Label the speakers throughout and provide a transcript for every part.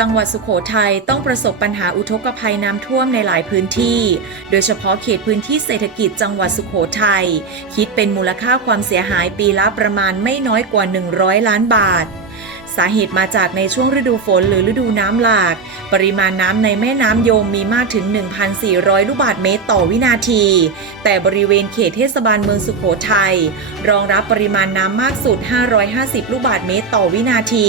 Speaker 1: จังหวัดสุโขทัยต้องประสบปัญหาอุทกภัยน้ำท่วมในหลายพื้นที่ โดยเฉพาะเขตพื้นที่เศรษฐกิจจังหวัดสุโขทัยคิดเป็นมูลค่าความเสียหายปีละประมาณไม่น้อยกว่า 100 ล้านบาท สาเหตุมาจากในช่วงฤดูฝนหรือฤดูน้ำหลาก ปริมาณน้ำในแม่น้ำโยมมีมากถึง 1,400 ลูกบาศก์เมตรต่อวินาที แต่บริเวณเขตเทศบาลเมืองสุโขทัยรองรับปริมาณน้ำมากสุด 550 ลูกบาศก์เมตรต่อวินาที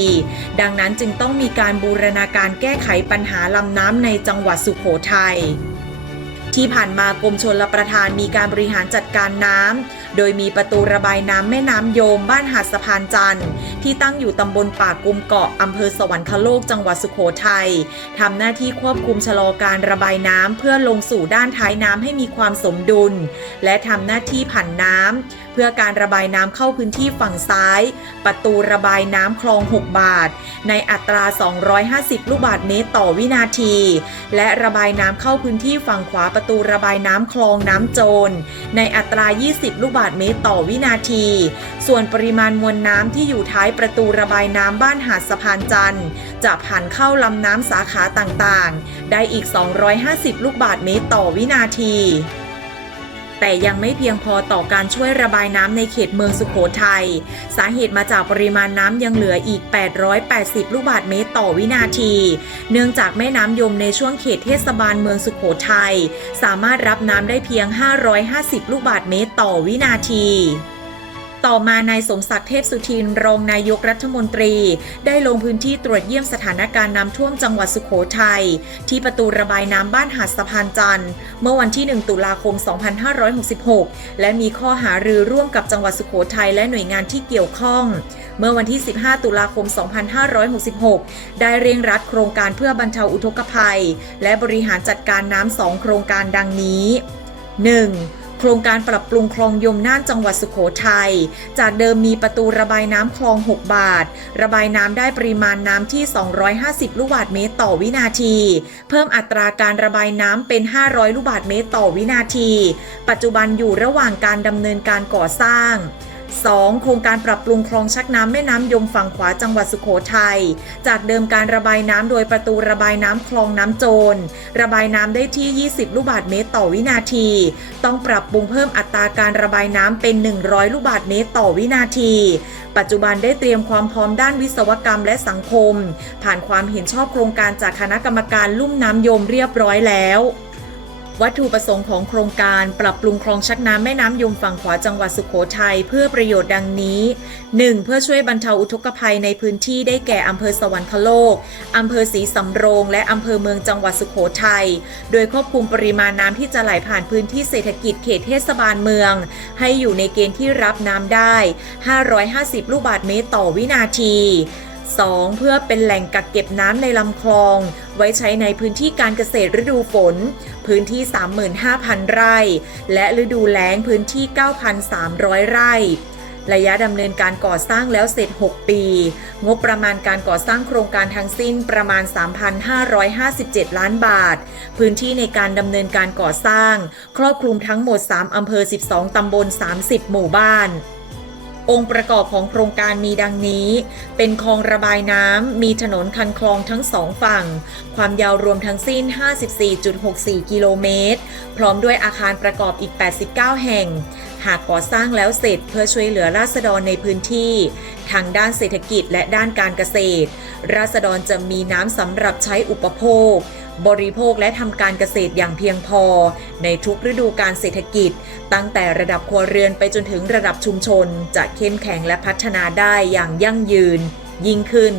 Speaker 1: ดังนั้นจึงต้องมีการบูรณาการแก้ไขปัญหาลำน้ำในจังหวัดสุโขทัย ที่ผ่านมากรมชลประทานมีการบริหารจัดการน้ำ โดยมีประตูระบายน้ำแม่น้ำโยมบ้านหาดสะพานจันทร์ ที่ตั้งอยู่ตำบลป่ากุมเกาะอำเภอสวรรคโลกจังหวัดสุโขทัยทำหน้าที่ควบคุมชะลอการระบายน้ำเพื่อลงสู่ด้านท้ายน้ำให้มีความสมดุล และทำหน้าที่ผ่านน้ำ เพื่อการระบายน้ำเข้าพื้นที่ฝั่งซ้าย ประตูระบายน้ำคลอง 6 บาท ในอัตรา 250 ลูกบาศก์เมตรต่อวินาที และระบายน้ำเข้าพื้นที่ฝั่งขวาประตูระบายน้ำคลองน้ำโจร ในอัตรา 20 ลูกบาศก์เมตรต่อวินาที ส่วนปริมาณมวลน้ำที่อยู่ท้ายประตูระบายน้ำบ้านหาดสะพานจันทร์ จะผ่านเข้าลำน้ำสาขาต่างๆ ได้อีก 250 ลูกบาศก์เมตรต่อวินาที แต่ยังไม่เพียงพอต่อการช่วยระบายน้ำในเขตเมืองสุขโขทัย สาเหตุมาจากปริมาณน้ำยังเหลืออีก 880 ลูกบาศก์เมตรต่อวินาที เนื่องจากแม่น้ำยมในช่วงเขตเทศบาลเมืองสุขโขทัย สามารถรับน้ำได้เพียง 550 ลูกบาศก์เมตรต่อวินาที ต่อมานายสมศักดิ์เทพสุทินรองนายกรัฐมนตรี ได้ลงพื้นที่ตรวจเยี่ยมสถานการณ์น้ำท่วมจังหวัดสุโขทัยที่ประตูระบายน้ำบ้านหาดสะพานจันทร์เมื่อวันที่ 1 ตุลาคม 2566 และมีข้อหารือร่วมกับจังหวัดสุโขทัยและหน่วยงานที่เกี่ยวข้อง เมื่อวันที่ 15 ตุลาคม 2566 ได้เร่งรัดโครงการเพื่อบรรเทาอุทกภัย และบริหารจัดการน้ำสองโครงการดังนี้ 1. โครงการปรับปรุงคลองยมน่านจังหวัดสุขโขทัย จากเดิมมีประตูระบายน้ำคลอง 6 บาท ระบายน้ำได้ปริมาณน้ำที่ 250 ลูกบาศก์เมตรต่อวินาที เพิ่มอัตราการระบายน้ำเป็น 500 ลูกบาศก์เมตรต่อวินาที ปัจจุบันอยู่ระหว่างการดำเนินการก่อสร้าง 2. โครงการปรับปรุงคลองชักน้ำแม่น้ำยมฝั่งขวาจังหวัดสุโขทัย จากเดิมการระบายน้ำโดยประตูระบายน้ำคลองน้ำโจร ระบายน้ำได้ที่ 20 ลูกบาศก์เมตรต่อวินาที ต้องปรับปรุงเพิ่มอัตราการระบายน้ำเป็น 100 ลูกบาศก์เมตรต่อวินาที ปัจจุบันได้เตรียมความพร้อมด้านวิศวกรรมและสังคม ผ่านความเห็นชอบโครงการจากคณะกรรมการลุ่มน้ำยมเรียบร้อยแล้ว วัตถุประสงค์ของโครงการปรับปรุงคลองชักน้ำแม่น้ำยมฝั่งขวาจังหวัดสุโขทัยเพื่อประโยชน์ดังนี้ 1. เพื่อช่วยบรรเทาอุทกภัยในพื้นที่ได้แก่อำเภอสวรรคโลกอำเภอศรีสำโรง และอำเภอเมืองจังหวัดสุโขทัยโดยควบคุมปริมาณน้ำที่จะไหลผ่านพื้นที่เศรษฐกิจเขตเทศบาลเมือง ให้อยู่ในเกณฑ์ที่รับน้ำได้ 550 ลูกบาศก์เมตรต่อวินาที 2. เพื่อเป็นแหล่งกักเก็บน้ำในลำคลอง ไว้ใช้ในพื้นที่การเกษตรฤดูฝน พื้นที่ 35,000 ไร่ และฤดูแล้งพื้นที่ 9,300 ไร่ ระยะดำเนินการก่อสร้างแล้วเสร็จ 6 ปี งบประมาณการก่อสร้างโครงการทั้งสิ้นประมาณ 3,557 ล้านบาท พื้นที่ในการดำเนินการก่อสร้าง ครอบคลุมทั้งหมด 3 อำเภอ 12 ตำบล 30 หมู่บ้าน องค์ประกอบของโครงการมีดังนี้ เป็นคลองระบายน้ำ มีถนนคันคลองทั้งสองฝั่ง ความยาวรวมทั้งสิ้น 54.64 กิโลเมตร พร้อมด้วยอาคารประกอบอีก 89 แห่ง หากก่อสร้างแล้วเสร็จเพื่อช่วยเหลือราษฎรในพื้นที่ ทางด้านเศรษฐกิจและด้านการเกษตร ราษฎรจะมีน้ำสำหรับใช้อุปโภค บริโภคและทำการเกษตรอย่างเพียงพอ ในทุกฤดูการเศรษฐกิจ ตั้งแต่ระดับครัวเรือนไปจนถึงระดับชุมชน จะเข้มแข็งและพัฒนาได้อย่างยั่งยืน ยิ่งขึ้น